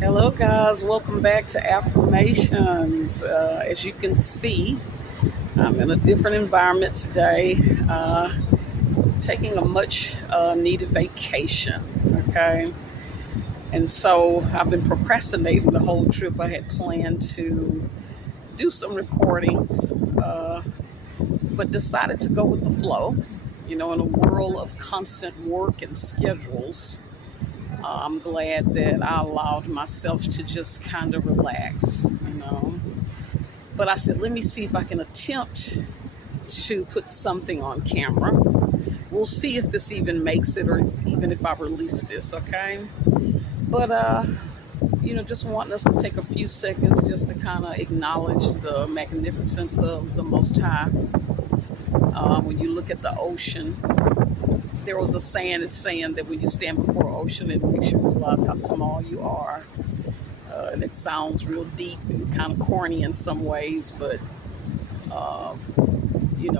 Hello, guys. Welcome back to Affirmations. As you can see, I'm in a different environment today, taking a much needed vacation. Okay. And so I've been procrastinating the whole trip. I had planned to do some recordings, but decided to go with the flow. In a world of constant work and schedules, I'm glad that I allowed myself to just kind of relax. But I said, let me see if I can attempt to put something on camera. We'll see if this even makes it, or even if I release this, okay? But, just wanting us to take a few seconds just to kind of acknowledge the magnificence of the Most High. When you look at the ocean, there was a saying, it's saying that when you stand before an ocean, it makes you realize how small you are. And it sounds real deep and kind of corny in some ways, but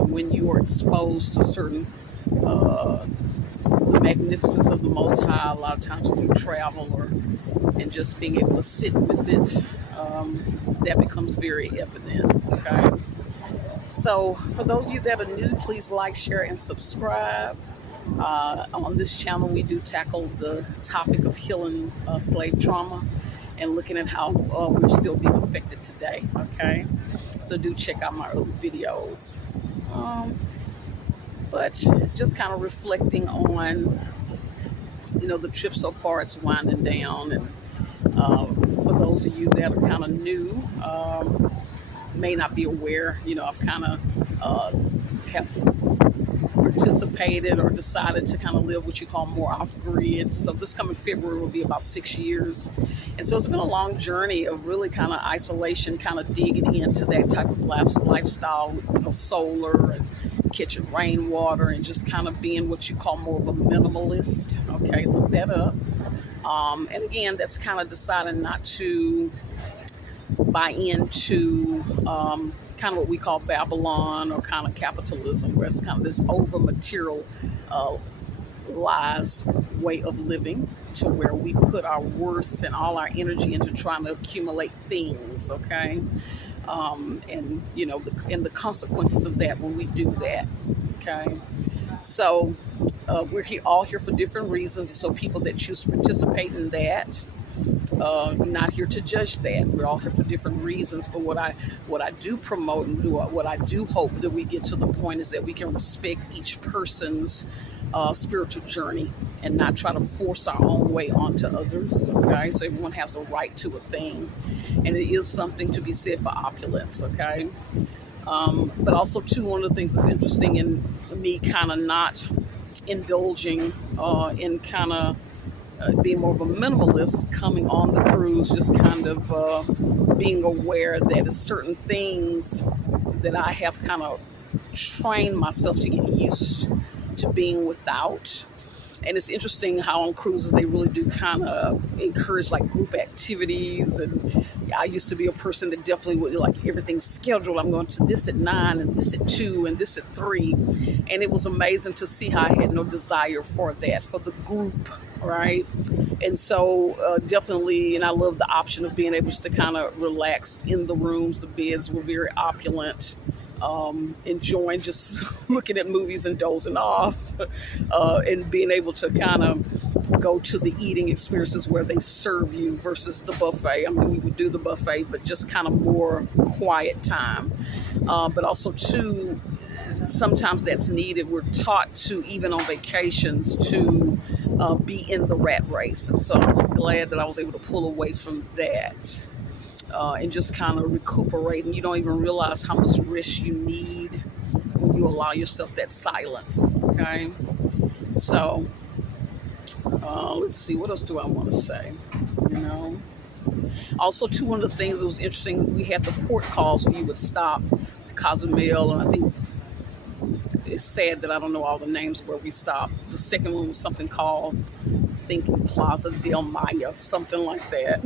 when you are exposed to certain the magnificence of the Most High, a lot of times through travel and just being able to sit with it, that becomes very evident. Okay, so for those of you that are new, please like, share, and subscribe. On this channel, we do tackle the topic of healing slave trauma and looking at how we're still being affected today. Okay, so do check out my other videos. But just kind of reflecting on, the trip so far. It's winding down, and for those of you that are kind of new, may not be aware, I've kind of have participated or decided to kind of live what you call more off grid. So this coming February will be about 6 years. And so it's been a long journey of really kind of isolation, kind of digging into that type of lifestyle, solar and kitchen rainwater, and just kind of being what you call more of a minimalist. Okay, look that up. And again, that's kind of deciding not to buy into kind of what we call Babylon, or kind of capitalism, where it's kind of this over material lies way of living, to where we put our worth and all our energy into trying to accumulate things. Okay, and the consequences of that when we do that. Okay, so we're all here for different reasons. So people that choose to participate in that, not here to judge that. We're all here for different reasons. But what I do promote and what I do hope that we get to the point is that we can respect each person's spiritual journey and not try to force our own way onto others. Okay, so everyone has a right to a thing, and it is something to be said for opulence. Okay, but also too, one of the things that's interesting in me kind of not indulging in kind of being more of a minimalist coming on the cruise, just kind of being aware that it's certain things that I have kind of trained myself to get used to being without. And it's interesting how on cruises they really do kind of encourage like group activities. And I used to be a person that definitely would like everything scheduled. I'm going to this at 9 and this at 2 and this at 3. And it was amazing to see how I had no desire for that, for the group, right? And so definitely, and I love the option of being able to kind of relax in the rooms. The beds were very opulent. Enjoying just looking at movies and dozing off, and being able to kind of go to the eating experiences where they serve you versus the buffet. I mean, we would do the buffet, but just kind of more quiet time. But also too, sometimes that's needed. We're taught to, even on vacations, to be in the rat race. And so I was glad that I was able to pull away from that. And just kind of recuperate, and you don't even realize how much rest you need when you allow yourself that silence. Okay, so let's see, what else do I want to say? Also too, one of the things that was interesting, we had the port calls where you would stop to Cozumel, and I think it's sad that I don't know all the names where we stopped. The second one was something called think in Plaza del Maya, something like that.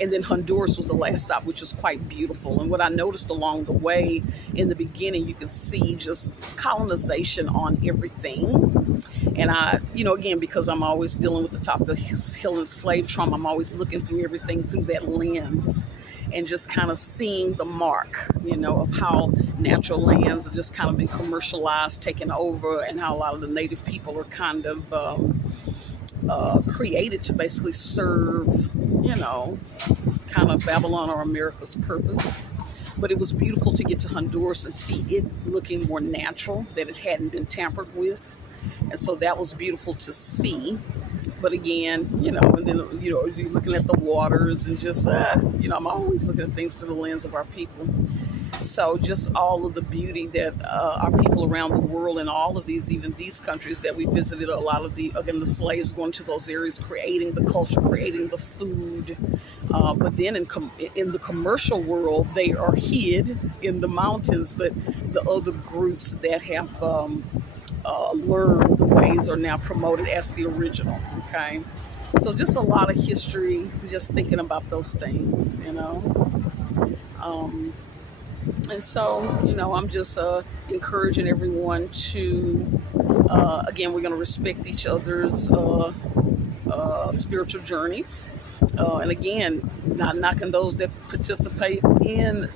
And then Honduras was the last stop, which was quite beautiful. And what I noticed along the way, in the beginning, you could see just colonization on everything. And I, again, because I'm always dealing with the topic of healing slave trauma, I'm always looking through everything through that lens and just kind of seeing the mark, of how natural lands have just kind of been commercialized, taken over, and how a lot of the native people are kind of created to basically serve, kind of Babylon or America's purpose. But it was beautiful to get to Honduras and see it looking more natural, that it hadn't been tampered with. And so that was beautiful to see. But again, and then, you're looking at the waters and just, I'm always looking at things through the lens of our people. So just all of the beauty that our people around the world and all of these, even these countries that we visited, a lot of the slaves going to those areas, creating the culture, creating the food. But then in the commercial world, they are hid in the mountains. But the other groups that have learned the ways are now promoted as the original. Okay. So just a lot of history, just thinking about those things, and so, I'm just encouraging everyone to, again, we're going to respect each other's spiritual journeys. And again, not knocking those that participate in,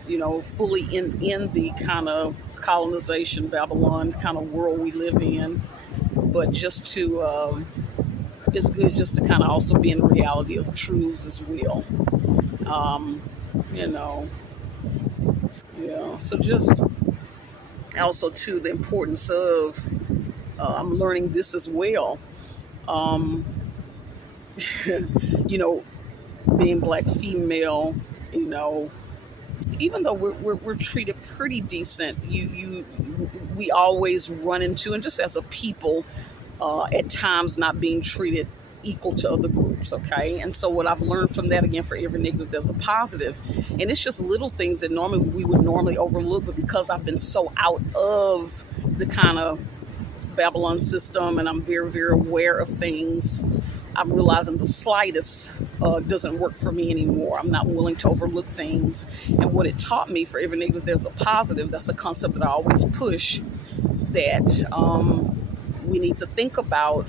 fully in the kind of colonization, Babylon kind of world we live in. But just to, it's good just to kind of also be in the reality of truths as well. So just also to the importance of, I'm learning this as well. Being Black female, even though we're treated pretty decent, we always run into, and just as a people, at times not being treated equal to other groups, okay? And so what I've learned from that, again, for every negative, there's a positive. And it's just little things that normally we would normally overlook, but because I've been so out of the kind of Babylon system and I'm very, very aware of things, I'm realizing the slightest doesn't work for me anymore. I'm not willing to overlook things. And what it taught me, for every negative, there's a positive. That's a concept that I always push, that we need to think about,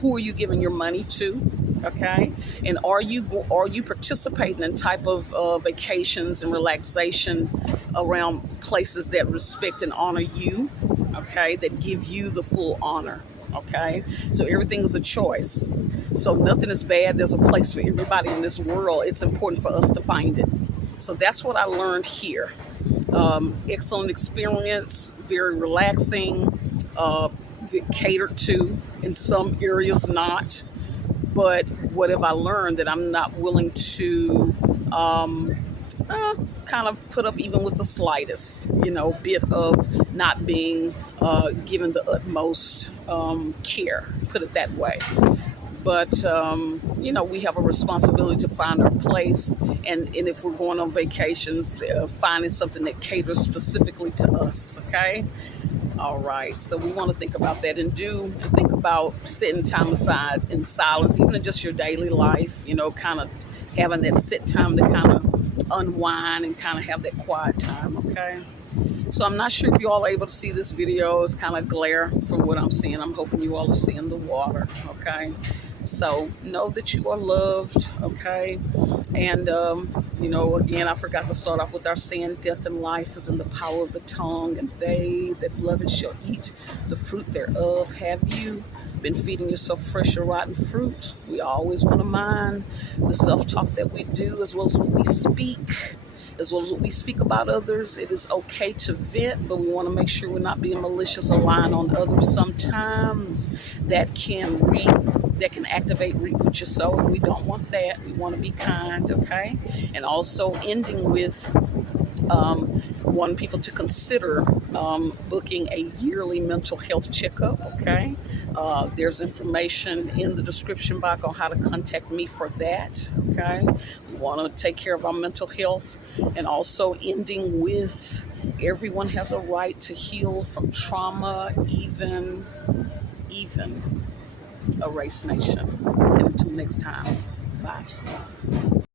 who are you giving your money to, okay? And are you participating in type of vacations and relaxation around places that respect and honor you, okay? That give you the full honor, okay? So everything is a choice. So nothing is bad. There's a place for everybody in this world. It's important for us to find it. So that's what I learned here. Excellent experience, very relaxing, catered to, in some areas not. But what have I learned? That I'm not willing to kind of put up even with the slightest, bit of not being given the utmost care, put it that way. But, we have a responsibility to find our place. And if we're going on vacations, finding something that caters specifically to us, okay? All right, so we want to think about that and think about setting time aside in silence, even in just your daily life, kind of having that sit time to kind of unwind and kind of have that quiet time, okay? So I'm not sure if you all are able to see this video. It's kind of glare from what I'm seeing. I'm hoping you all are seeing the water, okay? So know that you are loved, okay? And, again, I forgot to start off with our saying, death and life is in the power of the tongue, and they that love it shall eat the fruit thereof. Have you been feeding yourself fresh or rotten fruit? We always want to mind the self-talk that we do, as well as what we speak. As well as what we speak about others. It is okay to vent, but we want to make sure we're not being malicious or lying on others. Sometimes that can activate reap what you sow, and we don't want that. We want to be kind, okay? And also ending with wanting people to consider booking a yearly mental health checkup, okay? There's information in the description box on how to contact me for that, okay? We want to take care of our mental health, and also ending with everyone has a right to heal from trauma, even Erase Nation. And until next time, bye.